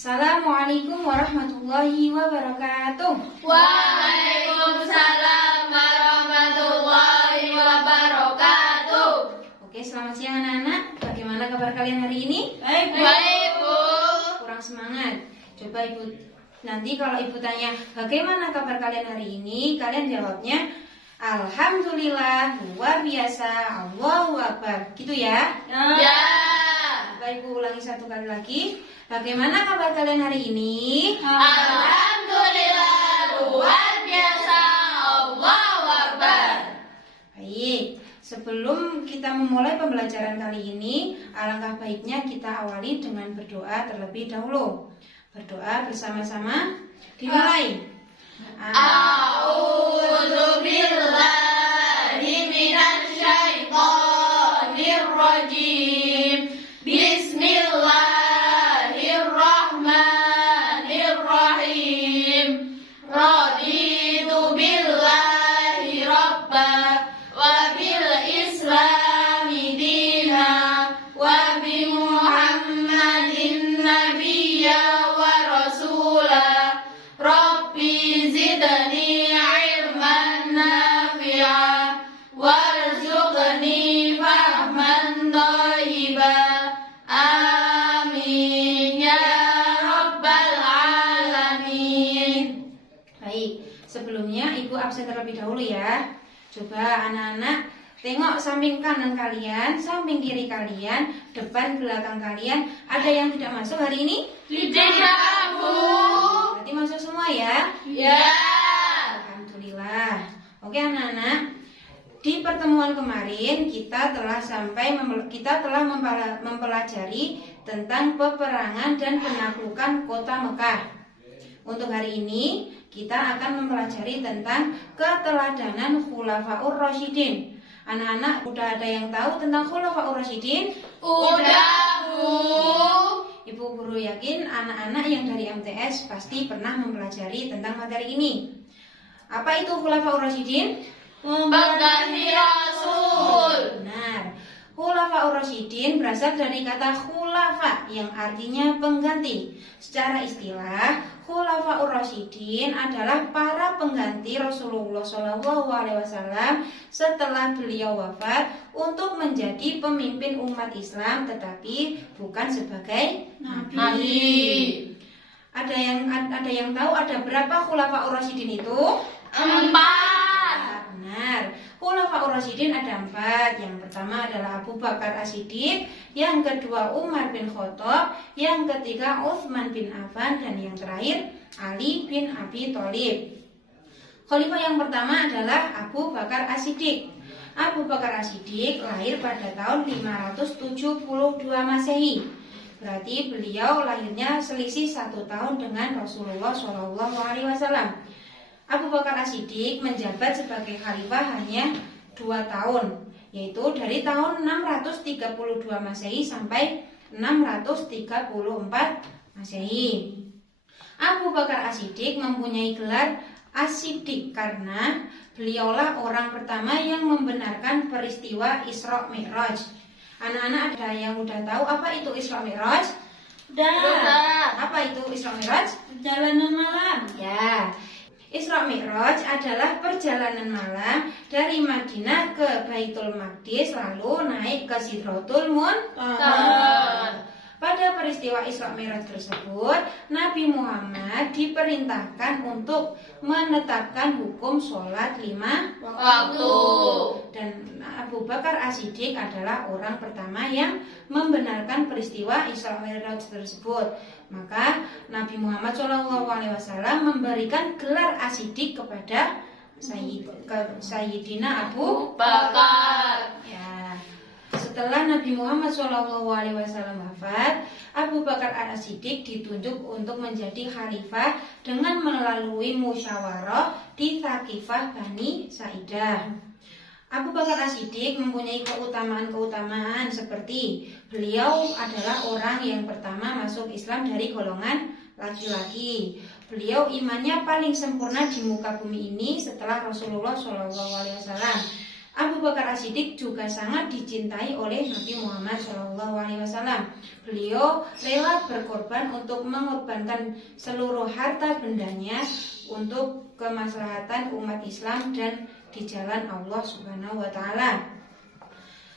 Assalamualaikum warahmatullahi wabarakatuh. Waalaikumsalam warahmatullahi wabarakatuh. Oke, selamat siang anak-anak. Bagaimana kabar kalian hari ini? Baik, Bu. Kurang semangat. Coba Ibu, nanti kalau Ibu tanya bagaimana kabar kalian hari ini, kalian jawabnya Alhamdulillah, luar biasa, Allahu Akbar. Gitu ya? Ya. Coba Ibu ulangi satu kali lagi. Bagaimana kabar kalian hari ini? Alhamdulillah, luar biasa, Allahu Akbar. Baik, sebelum kita memulai pembelajaran kali ini, alangkah baiknya kita awali dengan berdoa terlebih dahulu. Berdoa bersama-sama, dimulai. A'udzu billahi minasy syaithanir rajim. Bismillahirrahmanirrahim. Raditu billahi rabba wa bil islami dina wa bi Muhammadin nabiyya wa rasula. Rabbi zidni ilman nafi'a warzuqni fahman thayyiban. Amin ya rabbal alamin. Baik, sebelumnya Ibu absen terlebih dahulu ya. Coba anak-anak tengok samping kanan kalian, samping kiri kalian, depan belakang kalian. Ada yang tidak masuk hari ini? Tidak, Bu. Berarti masuk semua ya? Ya. Alhamdulillah. Oke anak-anak, di pertemuan kemarin kita telah mempelajari tentang peperangan dan penaklukan kota Mekah. Untuk hari ini kita akan mempelajari tentang keteladanan Khulafaur Rasyidin. Anak-anak udah ada yang tahu tentang Khulafaur Rasyidin? Udah, Bu. Ibu guru yakin anak-anak yang dari MTS pasti pernah mempelajari tentang materi ini. Apa itu Khulafaur Rasyidin? Pengganti Rasul. Benar. Khulafaur Rasyidin berasal dari kata khulafa yang artinya pengganti. Secara istilah, Khulafaur Rasyidin adalah para pengganti Rasulullah SAW setelah beliau wafat untuk menjadi pemimpin umat Islam, tetapi bukan sebagai nabi. Ada yang tahu ada berapa Khulafaur Rasyidin itu? 4. Benar, Khulafaur Rasyidin ada 4. Yang pertama adalah Abu Bakar As-Siddiq, yang kedua Umar bin Khattab, yang ketiga Utsman bin Affan, dan yang terakhir Ali bin Abi Thalib. Khalifah yang pertama adalah Abu Bakar As-Siddiq. Abu Bakar As-Siddiq lahir pada tahun 572 Masehi. Berarti beliau lahirnya selisih 1 tahun dengan Rasulullah SAW. Abu Bakar As-Siddiq menjabat sebagai khalifah hanya 2 tahun, yaitu dari tahun 632 Masehi sampai 634 Masehi. Abu Bakar As-Siddiq mempunyai gelar As-Siddiq karena beliaulah orang pertama yang membenarkan peristiwa Isra Mi'raj. Anak-anak ada yang udah tahu apa itu Isra Mi'raj? Udah. Apa itu Isra Mi'raj? Perjalanan malam. Ya. Isra Mi'raj adalah perjalanan malam dari Madinah ke Baitul Maqdis lalu naik ke Sidratul Muntaha. Pada peristiwa Isra Mi'raj tersebut, Nabi Muhammad diperintahkan untuk menetapkan hukum sholat 5 waktu. Dan Abu Bakar As-Siddiq adalah orang pertama yang membenarkan peristiwa Isra Mi'raj tersebut. Maka Nabi Muhammad SAW memberikan gelar As-Siddiq kepada Sayyidina Abu Bakar. Ya. Setelah Nabi Muhammad SAW wafat, Abu Bakar As-Siddiq ditunjuk untuk menjadi khalifah dengan melalui musyawarah di Thaqifah Bani Sa'idah. Abu Bakar As-Siddiq mempunyai keutamaan-keutamaan seperti beliau adalah orang yang pertama masuk Islam dari golongan laki-laki. Beliau imannya paling sempurna di muka bumi ini setelah Rasulullah SAW. Abu Bakar As-Siddiq juga sangat dicintai oleh Nabi Muhammad SAW. Beliau rela berkorban untuk mengorbankan seluruh harta bendanya untuk kemaslahatan umat Islam dan di jalan Allah Subhanahu wa taala.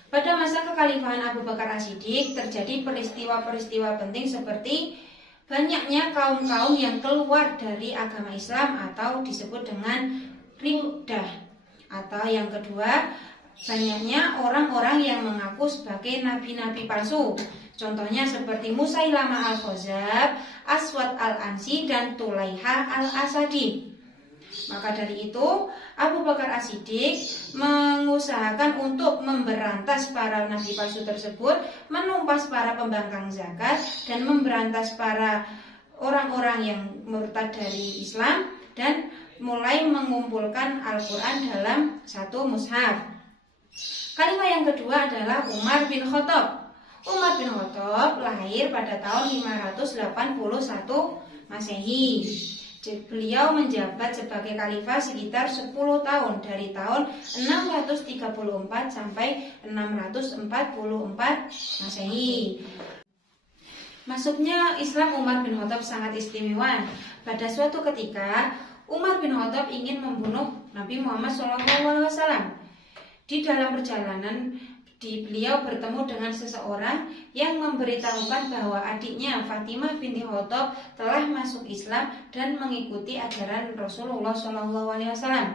Pada masa kekhalifahan Abu Bakar As-Siddiq terjadi peristiwa-peristiwa penting seperti banyaknya kaum-kaum yang keluar dari agama Islam atau disebut dengan riddah. Atau yang kedua, banyaknya orang-orang yang mengaku sebagai nabi-nabi palsu. Contohnya seperti Musailamah al-Khazzab, Aswad al-Ansi, dan Tulaiha al-Asadi. Maka dari itu, Abu Bakar As-Siddiq mengusahakan untuk memberantas para nabi palsu tersebut, menumpas para pembangkang zakat, dan memberantas para orang-orang yang murtad dari Islam, dan mulai mengumpulkan Al-Quran dalam satu mushaf. Khalifah yang kedua adalah Umar bin Khattab. Umar bin Khattab lahir pada tahun 581 Masehi. Beliau menjabat sebagai khalifah sekitar 10 tahun, dari tahun 634 sampai 644 Masehi. Masuknya Islam Umar bin Khattab sangat istimewa. Pada suatu ketika Umar bin Khattab ingin membunuh Nabi Muhammad SAW. Di dalam perjalanan, beliau bertemu dengan seseorang yang memberitahukan bahwa adiknya Fatimah binti Khattab telah masuk Islam dan mengikuti ajaran Rasulullah SAW.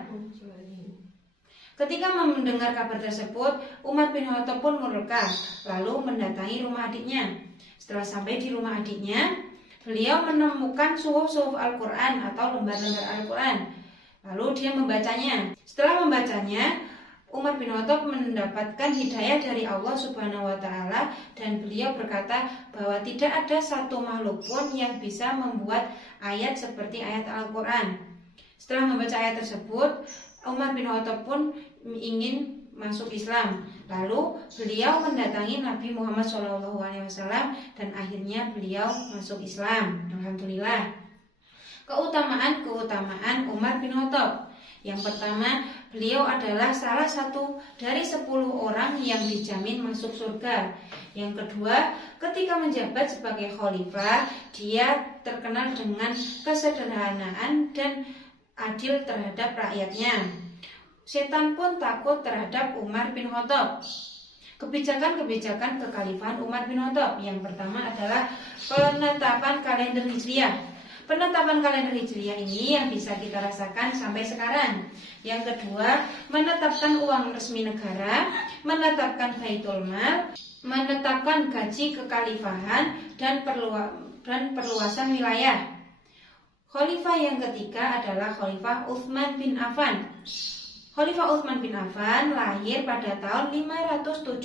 Ketika mendengar kabar tersebut, Umar bin Khattab pun murka, lalu mendatangi rumah adiknya. Setelah sampai di rumah adiknya, beliau menemukan suhuf-suhuf Al-Quran atau lembar-lembar Al-Quran. Lalu dia membacanya. Setelah membacanya, Umar bin Khattab mendapatkan hidayah dari Allah Subhanahu wa taala, dan beliau berkata bahwa tidak ada satu makhluk pun yang bisa membuat ayat seperti ayat Al-Quran. Setelah membaca ayat tersebut, Umar bin Khattab pun ingin masuk Islam. Lalu beliau mendatangi Nabi Muhammad SAW dan akhirnya beliau masuk Islam. Alhamdulillah. Keutamaan Umar bin Khattab. Yang pertama, beliau adalah salah satu dari 10 orang yang dijamin masuk surga. Yang kedua, ketika menjabat sebagai khalifah, dia terkenal dengan kesederhanaan dan adil terhadap rakyatnya. Setan pun takut terhadap Umar bin Khattab. Kebijakan-kebijakan kekhalifahan Umar bin Khattab. Yang pertama adalah penetapan kalender Hijriah. Penetapan kalender Hijriah ini yang bisa kita rasakan sampai sekarang. Yang kedua, menetapkan uang resmi negara, menetapkan Baitul Mal, menetapkan gaji kekhalifahan, dan perluasan wilayah. Khalifah yang ketiga adalah Khalifah Utsman bin Affan. Khalifah Utsman bin Affan lahir pada tahun 574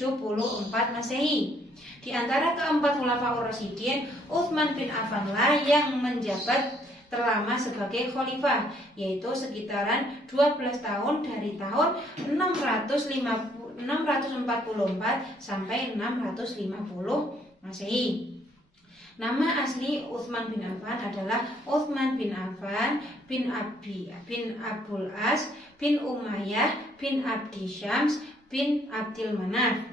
Masehi. Di antara keempat Khulafaur Rasyidin, Utsman bin Affan lah yang menjabat terlama sebagai khalifah, yaitu sekitaran 12 tahun dari tahun 644 sampai 650 Masehi. Nama asli Utsman bin Affan adalah Utsman bin Affan bin Abdul As bin Umayyah bin Abdi Syams bin Abdil Manaf.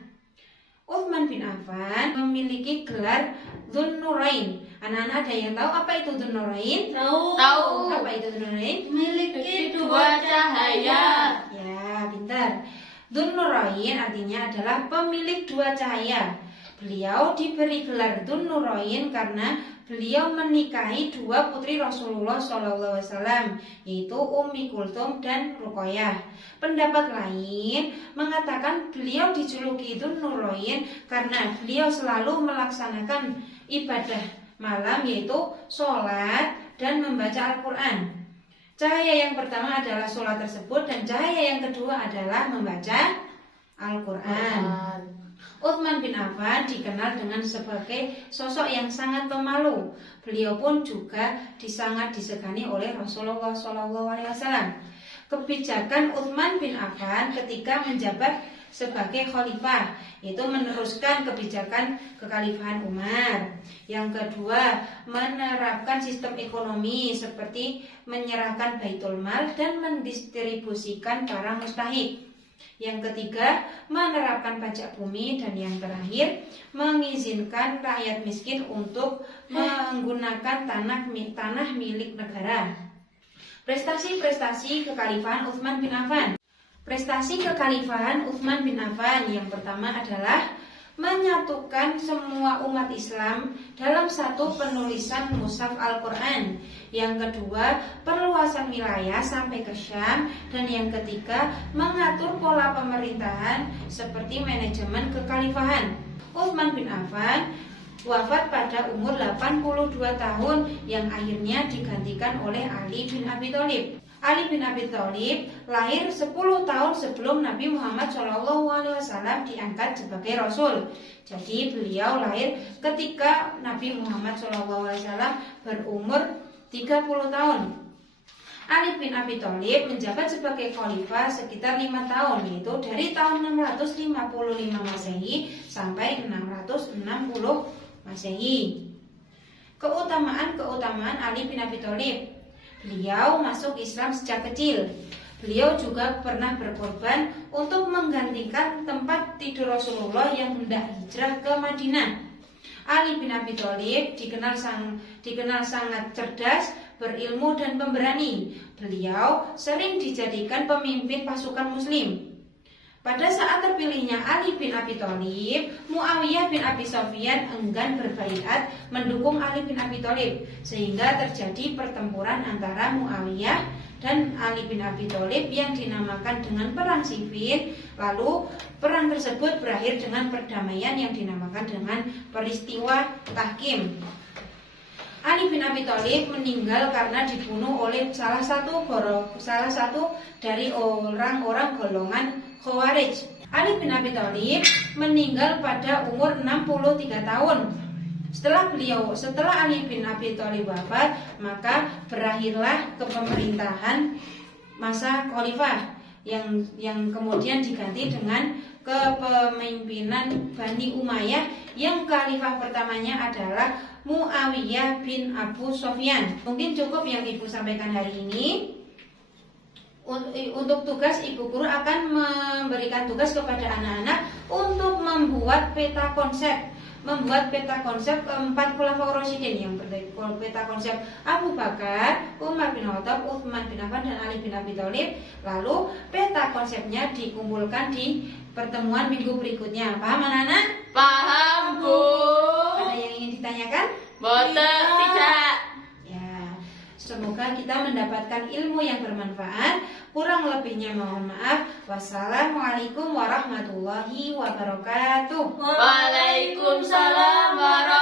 Utsman bin Affan memiliki gelar Dzunnurain. Anak-anak ada yang tahu apa itu Dzunnurain? Tahu. Apa itu Dzunnurain? Memiliki 2 cahaya. Ya, pintar. Dzunnurain artinya adalah pemilik 2 cahaya. Beliau diberi gelar Dzunnurain karena beliau menikahi 2 putri Rasulullah SAW, yaitu Ummi Kulthum dan Ruqayyah. Pendapat lain mengatakan beliau dijuluki Dzunnurain karena beliau selalu melaksanakan ibadah malam, yaitu sholat dan membaca Al-Quran. Cahaya yang pertama adalah sholat tersebut, dan cahaya yang kedua adalah membaca Al-Quran. Utsman bin Affan dikenal dengan sebagai sosok yang sangat pemalu. Beliau pun juga sangat disegani oleh Rasulullah SAW. Kebijakan Utsman bin Affan ketika menjabat sebagai khalifah, yaitu meneruskan kebijakan kekhalifahan Umar. Yang kedua, menerapkan sistem ekonomi seperti menyerahkan Baitul Mal dan mendistribusikan barang mustahik. Yang ketiga, menerapkan pajak bumi. Dan yang terakhir, mengizinkan rakyat miskin untuk menggunakan tanah milik negara. Prestasi-prestasi kekhalifahan Utsman bin Affan. Prestasi kekhalifahan Utsman bin Affan yang pertama adalah menyatukan semua umat Islam dalam satu penulisan mushaf Al-Quran. Yang kedua, perluasan wilayah sampai ke Syam. Dan yang ketiga, mengatur pola pemerintahan seperti manajemen kekhalifahan. Utsman bin Affan wafat pada umur 82 tahun yang akhirnya digantikan oleh Ali bin Abi Thalib. Ali bin Abi Thalib lahir 10 tahun sebelum Nabi Muhammad SAW diangkat sebagai Rasul. Jadi beliau lahir ketika Nabi Muhammad SAW berumur 30 tahun. Ali bin Abi Thalib menjabat sebagai khalifah sekitar 5 tahun, yaitu dari tahun 655 Masehi sampai 660 Masehi. Keutamaan Ali bin Abi Thalib. Beliau masuk Islam sejak kecil. Beliau juga pernah berkorban untuk menggantikan tempat tidur Rasulullah yang hendak hijrah ke Madinah. Ali bin Abi Thalib dikenal sangat cerdas, berilmu dan pemberani. Beliau sering dijadikan pemimpin pasukan muslim. Pada saat terpilihnya Ali bin Abi Thalib, Muawiyah bin Abi Sufyan enggan berbaiat mendukung Ali bin Abi Thalib, sehingga terjadi pertempuran antara Muawiyah dan Ali bin Abi Thalib yang dinamakan dengan perang Siffin. Lalu perang tersebut berakhir dengan perdamaian yang dinamakan dengan peristiwa Tahkim. Ali bin Abi Thalib meninggal karena dibunuh oleh salah satu dari orang-orang golongan Khawarij. Ali bin Abi Thalib meninggal pada umur 63 tahun. Setelah Ali bin Abi Thalib wafat, maka berakhirlah kepemerintahan masa khalifah yang kemudian diganti dengan kepemimpinan Bani Umayyah yang khalifah pertamanya adalah Muawiyah bin Abu Sufyan. Mungkin cukup yang Ibu sampaikan hari ini. Untuk tugas, Ibu guru akan memberikan tugas kepada anak-anak untuk membuat peta konsep keempat khulafaur rasyidin, yang peta konsep Abu Bakar, Umar bin Khattab, Utsman bin Affan dan Ali bin Abi Thalib. Lalu peta konsepnya dikumpulkan di pertemuan minggu berikutnya. Paham anak-anak? Paham, Bu. Ada yang ingin ditanyakan? Boten, tidak. Ya, semoga kita mendapatkan ilmu yang bermanfaat. Kurang lebihnya mohon maaf. Wassalamualaikum warahmatullahi wabarakatuh. Waalaikumsalam warahmatullahi